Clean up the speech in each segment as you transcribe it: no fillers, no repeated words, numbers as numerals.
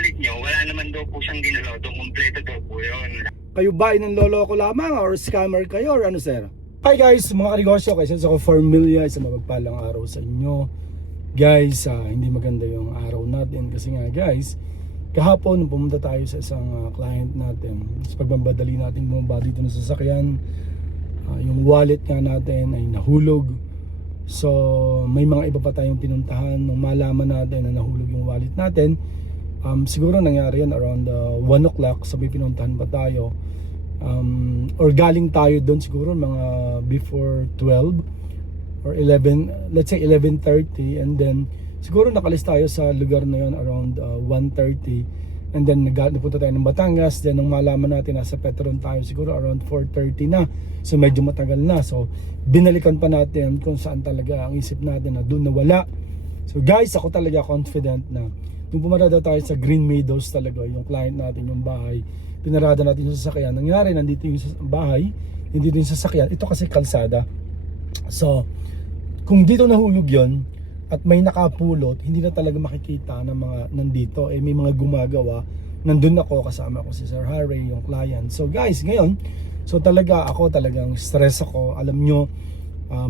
wallet nyo, wala naman daw po siyang ginalaw doon, kompleto daw po yun. Kayo ba ay nanloloko lamang or scammer kayo or ano sir? Hi guys, mga kanegosyo, kasi ako Formilla, isang mapagpalang araw sa inyo. Guys, hindi maganda yung araw natin kasi nga guys, kahapon nung pumunta tayo sa isang client natin, sa pagbabadali natin bumaba dito na sasakyan, yung wallet nga natin ay nahulog. So may mga iba pa tayong pinuntahan nung malaman natin na nahulog yung wallet natin. Siguro nangyari yan around 1 o'clock, sabi pinuntahan pa tayo. Or galing tayo doon siguro mga before 12 or 11, let's say 11:30, and then siguro nakalis tayo sa lugar na yon around 1:30, and then napunta tayo ng Batangas. Then nung malaman natin nasa Petron tayo siguro around 4:30 na, so medyo matagal na. So binalikan pa natin kung saan talaga ang isip natin na doon nawala. So guys, ako talaga confident na nung pumarada tayo sa Green Meadows talaga, yung client natin, yung bahay, pinarada natin yung sasakyan. Nangyari, nandito yung bahay, hindi din sasakyan. Ito kasi kalsada. So kung dito nahulog yon at may nakapulot, hindi na talaga makikita ng mga nandito. May mga gumagawa. Nandun ako, kasama ko si Sir Harry, yung client. So guys, ngayon, so talaga ako, talagang stress ako. Alam nyo,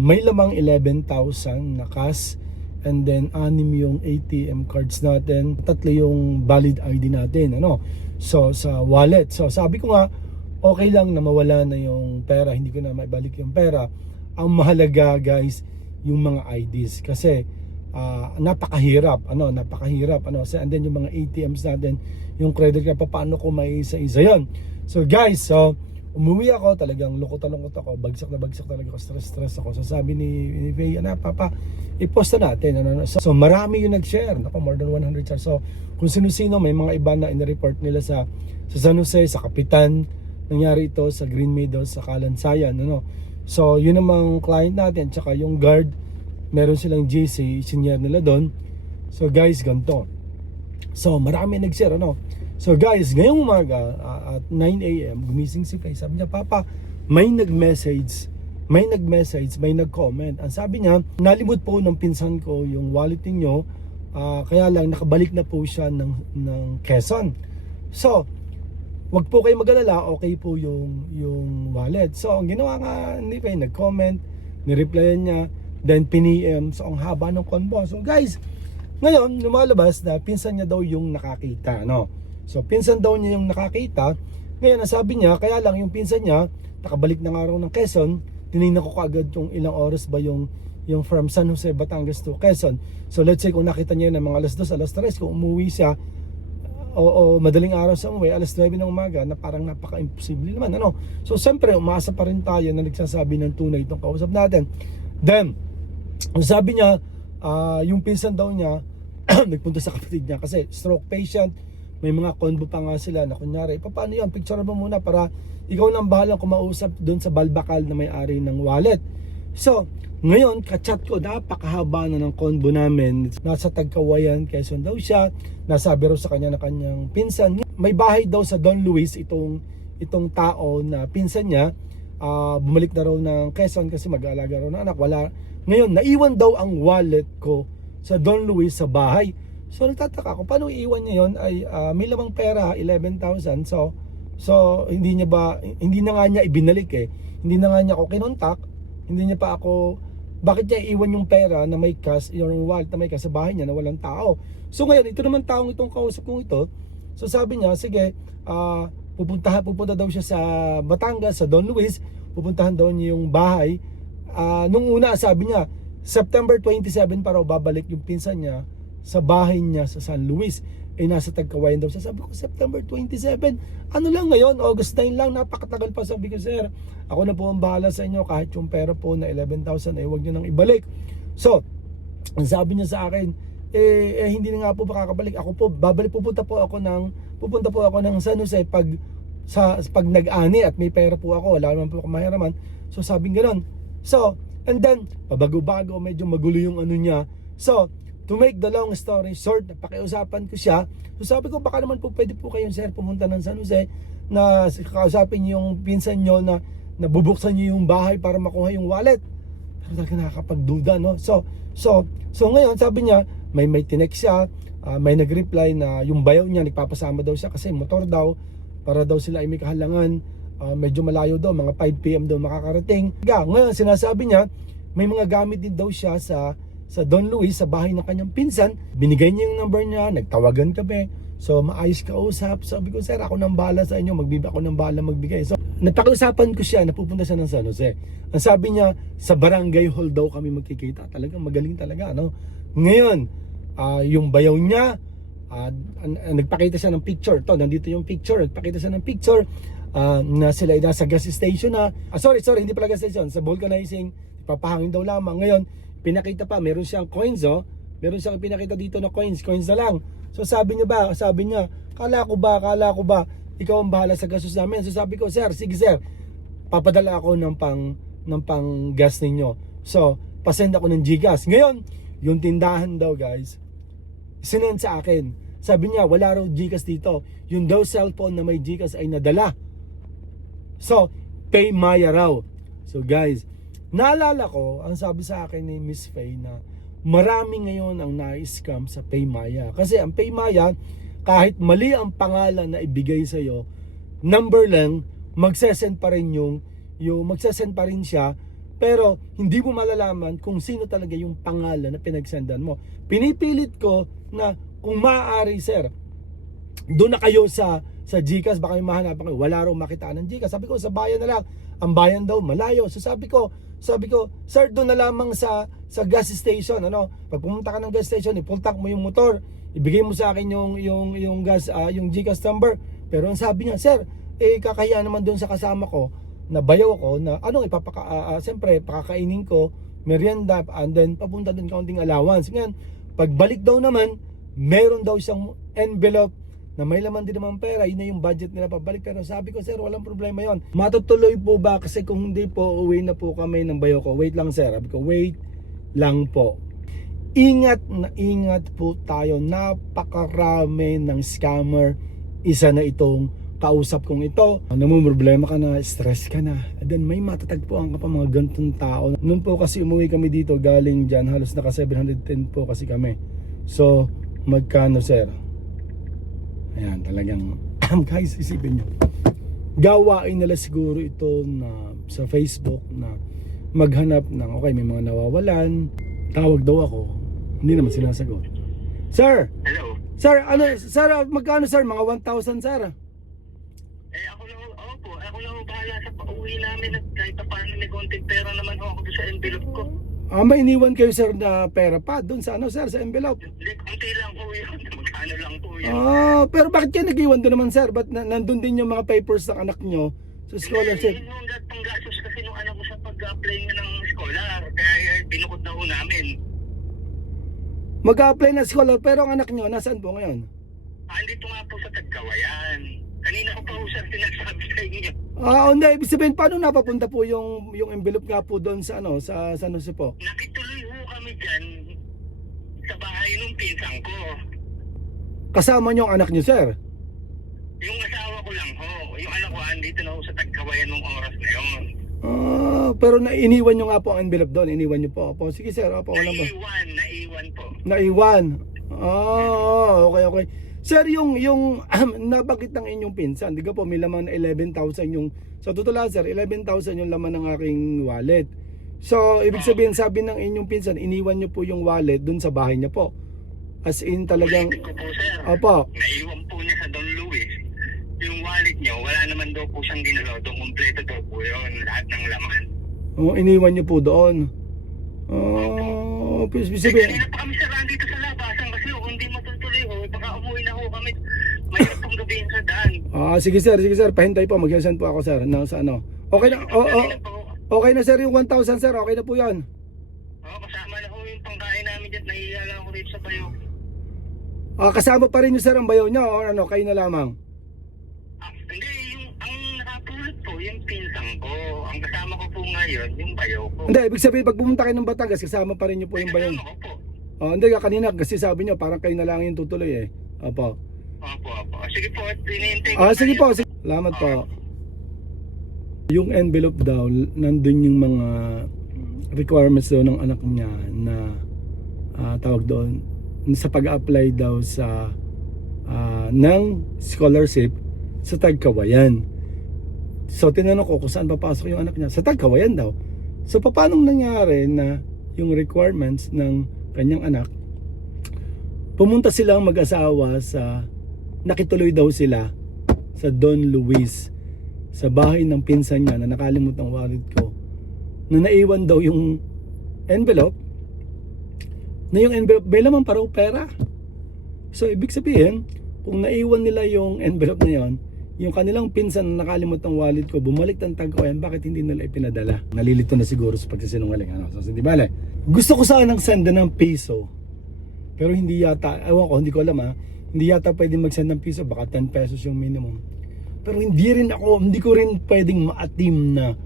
may lamang 11,000 na cash, and then 6 yung ATM cards natin, 3 yung valid ID natin, ano? So sa wallet. So sabi ko nga, okay lang na mawala na yung pera, hindi ko na maibalik yung pera. Ang mahalaga guys, yung mga IDs, kasi napakahirap, and then yung mga ATMs natin, yung credit card, paano ko may isa-isa yon. So guys, so umuwi ako, talagang lukot-lukot ako, bagsak na bagsak talaga ako, stress ako. So sabi ni Faye, papa, i-post na natin, so marami yung nag-share, more than 100 shares. So kung sino-sino, may mga iba na in-report nila sa San Jose, sa Kapitan, nangyari ito sa Green Meadows, sa Kalansayan, So yun namang client natin, tsaka yung guard, meron silang GC, senior nila doon. So guys, ganito. So marami nag-share, So guys, ngayong umaga at 9 AM, gumising si Faye. Sabi niya, papa, may nag-message, may nag-comment. Ang sabi niya, nalimot po ng pinsan ko yung wallet niyo, kaya lang nakabalik na po siya ng Quezon. So wag po kayo mag-alala, okay po yung wallet. So ang ginawa nga ni Faye, nag-comment, ni-replyan niya, then piniem. So ang haba ng convo. So guys, ngayon lumalabas na pinsan niya daw yung nakakita, So pinsan daw niya yung nakakita. Ngayon nasabi niya, kaya lang yung pinsan niya nakabalik na nga raw ng Quezon. Tinignan ko kaagad yung ilang oras ba yung from San Jose, Batangas to Quezon. So let's say kung nakita niya ng mga alas 2, alas 3, kung umuwi siya o madaling araw sa umuwi, alas 9 ng umaga, na parang napaka-imposible naman, So siyempre, umaasa pa rin tayo na nagsasabi ng tunay itong kausap natin. Then sabi niya, yung pinsan daw niya nagpunta sa kapatid niya kasi stroke patient, may mga convo pa nga sila na kunyari, paano yun, picture mo muna para ikaw nang bahalang kumausap doon sa balbakal na may-ari ng wallet. So ngayon, kachat ko, napakahaba na ng convo namin. Nasa Tagkawayan, Quezon daw siya. Nasabi raw sa kanya na kanyang pinsan, may bahay daw sa Don Luis itong tao na pinsan niya. Bumalik na raw ng Quezon kasi mag-aalaga raw ng anak. Wala. Ngayon, naiwan daw ang wallet ko sa Don Luis sa bahay. So nagtataka ako, paano iiwan niya yon? Ay may lamang pera, 11,000. So hindi na nga niya ibinalik Hindi na nga niya ako kinontak. Hindi niya pa ako, bakit niya iiwan yung pera na may cash, yung wallet na may cash sa bahay niya na walang tao. So ngayon, ito naman taong itong kausap kong ito. So sabi niya, sige, pupunta daw siya sa Batangas, sa Don Luis. Pupuntahan daw niya yung bahay. Nung una, sabi niya, September 27 para babalik yung pinsan niya sa bahay niya sa San Luis. Nasa Tagkawayan daw siya. Sabi ko, September 27, ano lang ngayon, August 9 lang, napakatagal pa. Sabi ko, sir, ako na po ang bahala sa inyo, kahit yung pera po na 11,000 huwag niyo nang ibalik. So ang sabi niya sa akin, hindi na nga po makakabalik. Ako po, pupunta po ako ng San Jose pag nag-ani at may pera po ako, wala naman po ako mahiraman. So sabi gano'n. So and then pabago-bago, medyo magulo yung ano niya. So to make the long story short, napakiusapan ko siya. So sabi ko, baka naman po pwede po kayong sir pumunta ng San Jose na kausapin niyo yung pinsan niyo na bubuksan niyo yung bahay para makuha yung wallet. Pero talaga nakakapagduda, So ngayon, sabi niya, may tinext siya, may nag-reply na yung bayaw niya nagpapasama daw siya kasi motor daw para daw sila ay may kahalangan, medyo malayo daw, mga 5 PM daw makakarating. Ngayon sinasabi niya may mga gamit din daw siya sa Don Luis, sa bahay ng kanyang pinsan. Binigay niya yung number niya, nagtawagan kami. So maayos kausap. Sabi ko, sir, ako nang bahala sa inyo, ako nang bahala magbigay. So nagpakiusapan ko siya, napupunta siya ng San Jose. Ang sabi niya, sa barangay hall daw kami magkikita. Talagang magaling talaga, no? Ngayon, yung bayaw niya, nagpakita siya ng picture. Nandito yung picture. Nagpakita siya ng picture na sila ay nasa gas station na. Sorry, hindi pala gas station. Sa vulcanizing, papahangin daw lamang. Ngayon, pinakita pa, meron siyang coins, meron siyang pinakita dito na coins na lang. So sabi niya, kala ko ba, ikaw ang bahala sa gastos namin. So sabi ko, sir, sige sir, papadala ako ng pang gas ninyo. So, pasend ako ng Gcash. Ngayon, yung tindahan daw guys, sinend sa akin. Sabi niya, wala raw Gcash dito. Yung daw cellphone na may Gcash ay nadala. So, PayMaya raw. So guys, naalala ko, ang sabi sa akin ni Miss Faye na marami ngayon ang na-scam sa PayMaya. Kasi ang PayMaya, kahit mali ang pangalan na ibigay sa iyo, number lang, magsesend pa rin magsesend pa rin siya, pero hindi mo malalaman kung sino talaga yung pangalan na pinagsendan mo. Pinipilit ko na kung maaari, sir, doon na kayo sa Gcash, baka may mahanapan kayo. Wala raw makitaan ng Gcash. Sabi ko, sa bayan na lang. Ang bayan daw malayo. So sabi ko, sir, doon na lamang sa gas station, pag pumunta ka ng gas station, ipultak mo yung motor, ibigay mo sa akin yung gas, yung Gcash number. Pero ang sabi niya, sir, kakahiya naman doon sa kasama ko na bayaw ko na siyempre pakakainin ko, merienda, and then papunta doon kaunting allowance. Ngayon, pagbalik daw naman, meron daw siyang envelope na may laman din naman pera, yun na yung budget nila pabalik. Pero sabi ko, sir, walang problema yon. Matutuloy po ba? Kasi kung hindi po, uwi na po kami ng bayo ko. Wait lang, sir. Sabi ko, wait lang po. Ingat na ingat po tayo. Napakarami ng scammer. Isa na itong kausap kong ito. Namumroblema ka na, stress ka na. And then may matatagpuan ka pa mga gantong tao. Noon po kasi umuwi kami dito galing dyan, halos naka 710 po kasi kami. So, magkano, sir? Ayan, talagang guys, isipin nyo, gawain nila siguro ito na sa Facebook na maghanap ng okay, may mga nawawalan, tawag daw ako, hindi naman sinasagot. Sir! Hello? Sir, magkano sir? Mga 1,000 sir? Ako lang bahala sa pauwi namin at kahit pa paano may konting pera naman ako sa envelope ko. May iniwan kayo sir na pera pa doon sa sir, sa envelope? Hindi, konti lang po yun. Magkano lang po yun. Pero bakit kayo nag-iwan doon naman sir? Ba't nandun din yung mga papers ng anak nyo sa scholarship? Hindi, yung panggastos kasi nung anak ko sa pag-apply nga ng scholar. Kaya binukod na ho namin. Mag-apply na scholar, pero ang anak nyo, nasaan po ngayon? Andito nga po sa Tagkawayan. Kanina ko pa ho sir sinasabi sa inyo. Hindi, ibig sabihin, paano napapunta po yung envelope nga po doon sa sa San Jose po? Nakituloy ho kami dyan sa bahay nung pinsan ko. Kasama nyo ang anak nyo, sir? Yung asawa ko lang ho. Yung anak ko andito na ho sa Tagkawayan nung oras na yun. Pero iniwan nyo nga po ang envelope doon. Iniwan nyo po. Opo, sige sir. Opo, Naiwan po. Naiwan. Okay. Sir, yung nabanggit ng inyong pinsan, di ka po may laman na 11,000 yung, sa totoo lang sir, 11,000 yung laman ng aking wallet. So, ibig sabihin, sabi ng inyong pinsan, iniwan nyo po yung wallet dun sa bahay niya po. As in talagang, Ulitin ko po sir. opo. Naiwan po niya sa Don Luis. Yung wallet niyo, wala naman daw po siyang ginalaw. Doon kompleto daw po yun. Lahat ng laman. Iniwan nyo po doon. Kanina pa kami sir, dito sa labasan kasi kung hindi matutuloy ho, baka umuwi na ho kami. Mahirap pong gabihin sa daan. Sige sir, pahintay po, mag-send po ako sir, sa ano. Okay na, okay na sir yung 1,000 sir, okay na po yan. Kasama na ho yung pangkain namin dyan, nahihiya lang ako rito sa bayo. Kasama pa rin yung sir ang bayaw niya, o ano, kayo na lamang? Hindi, ang nakapulot po, yung pinsang ko. Ang kasama ko po ngayon, yung bayo ko. Hindi, ibig sabihin, pag pumunta kayo ng Batangas, kasama pa rin niyo po yung bayaw. Kasama ko po. Hindi kanina, kasi sabi niyo, parang kayo na lang yung tutuloy Opo. Opo. Sige po, at hinihintay ko. Sige po, salamat po. Yung envelope daw, nandun yung mga requirements daw ng anak niya na tawag doon, sa pag-apply daw sa ng scholarship sa Tagkawayan. So tinanong ko kung saan papasok yung anak niya. Sa Tagkawayan daw. So paano nangyari na yung requirements ng kanyang anak, pumunta silang mag-asawa sa, nakituloy daw sila sa Don Luis, sa bahay ng pinsan niya na nakalimut ang wallet ko, na naiwan daw yung envelope, na yung envelope may laman pa raw pera. So ibig sabihin, kung naiwan nila yung envelope na yon, yung kanilang pinsan na nakalimut ang wallet ko, bumalik ng Tagkawayan, bakit hindi nila ipinadala? Nalilito na siguro sa pagsisinungaling. So di bale, gusto ko sanang send ng piso, pero hindi yata, ewan ko, hindi ko alam hindi yata pwedeng mag-send ng piso, baka 10 pesos yung minimum. Pero hindi ko rin pwedeng maatim na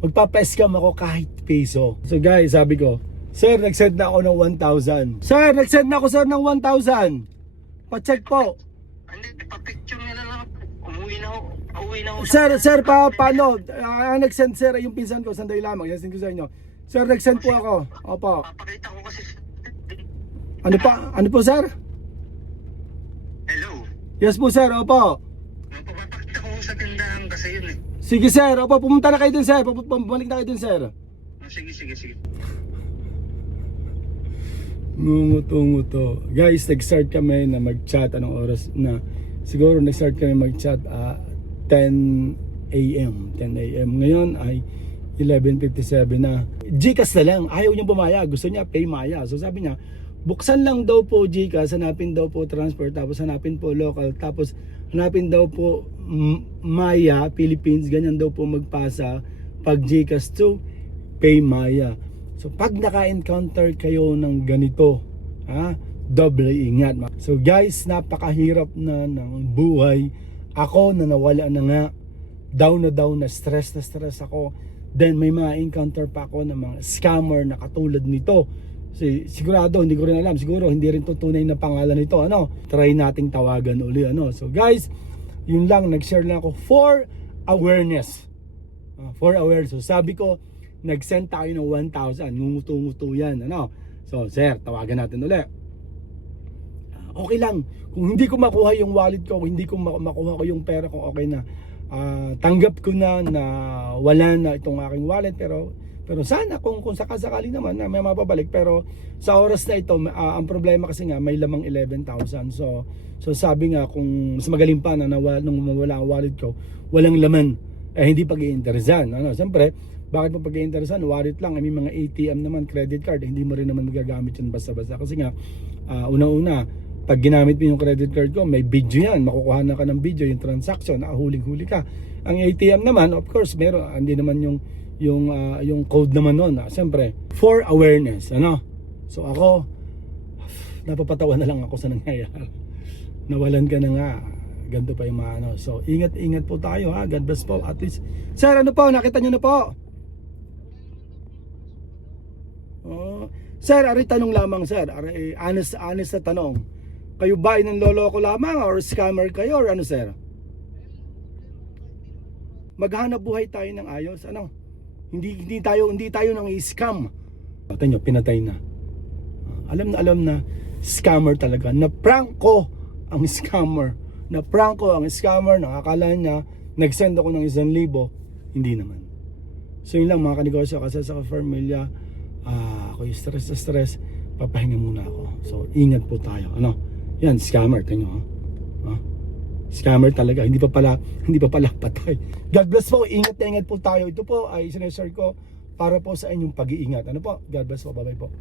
magpapa-scam ako kahit piso. So guys, sabi ko, sir, nag-send na ako ng 1,000. Sir, nag-send na ako sir ng 1,000. Pa-check po. Hindi, pa-picture nila lang. Uwi na ako. Sir, paano? Nag-send sir, yung pinsan ko, sandali lamang, yasin ko sa inyo. Sir, nag-send po ako. Opo. Papakita ko kasi. Ano po sir? Hello. Yes po sir, opo. Papakita ko sa tindahan kasi yun eh. Sige sir, opo, pumunta na kayo dun sir. Bumalik na kayo dun sir. Sige. Ngunguto. Guys, nag-start kami na mag-chat. Anong oras na? Siguro nag-start kami mag-chat 10 a.m. Ngayon ay 11:57 na. Gcash na lang. Ayaw niyang bumaya. Gusto niya pay Maya. So sabi niya, buksan lang daw po Gcash, hanapin daw po transfer, tapos hanapin po local, tapos hanapin daw po Maya, Philippines, ganyan daw po magpasa pag Gcash to pay Maya. So pag naka-encounter kayo ng ganito, doble ingat. So guys, napakahirap na ng buhay. Ako na nawala na nga, down na stress ako. Then may mga encounter pa ako ng mga scammer na katulad nito. Sigurado, hindi ko rin alam, siguro hindi rin tunay na pangalan nito. Try nating tawagan uli. So guys, yun lang, nag-share lang ako for awareness. So sabi ko, nag-send tayo ng 1,000, ngunguto yan. So sir, tawagan natin uli. Okay lang, kung hindi ko makuha yung wallet ko, kung hindi ko makuha ko yung pera ko, okay na. Tanggap ko na wala na itong aking wallet, pero sana kung sakasakali naman na may mapabalik. Pero sa oras na ito, ang problema kasi nga may lamang 11,000. So sabi nga, kung mas magaling pa na nung mawala ang wallet ko, walang laman, hindi pag-iinteresan. Siyempre, bakit mo pag-iinteresan? Wallet lang, may mga ATM naman, credit card, hindi mo rin naman magagamit yun basta-basta. Kasi nga, una-una, pag ginamit mo yung credit card ko, may video yan, makukuha na ka ng video, yung transaction, huling-huli ka. Ang ATM naman, of course, meron, hindi naman yung code naman nun. Siyempre, for awareness, So ako, napapatawa na lang ako sa nangyayari. Nawalan ka na nga, ganito pa yung mga So ingat po tayo God bless po. At least, sir, nakita nyo na po? Sir, tanong lamang sir, honest na tanong, kayo ba ay nanloloko lamang or scammer kayo or sir? Maghanap buhay tayo ng ayos, hindi tayo nang i-scam. Tingnan nyo, pinatay na. Alam na scammer talaga. Na-prank ko ang scammer. Nakakala niya nag-send ako ng 1,000, hindi naman. So yun lang mga kanegosyo, kasi sa pamilya, ako yung stress, papahinga muna ako. So ingat po tayo. Yan, scammer, tingnan nyo. Scammer talaga, hindi pa pala patay. God bless po, ingat po tayo. Ito po ay sineshare ko para po sa inyong pag-iingat. God bless po, bye bye po.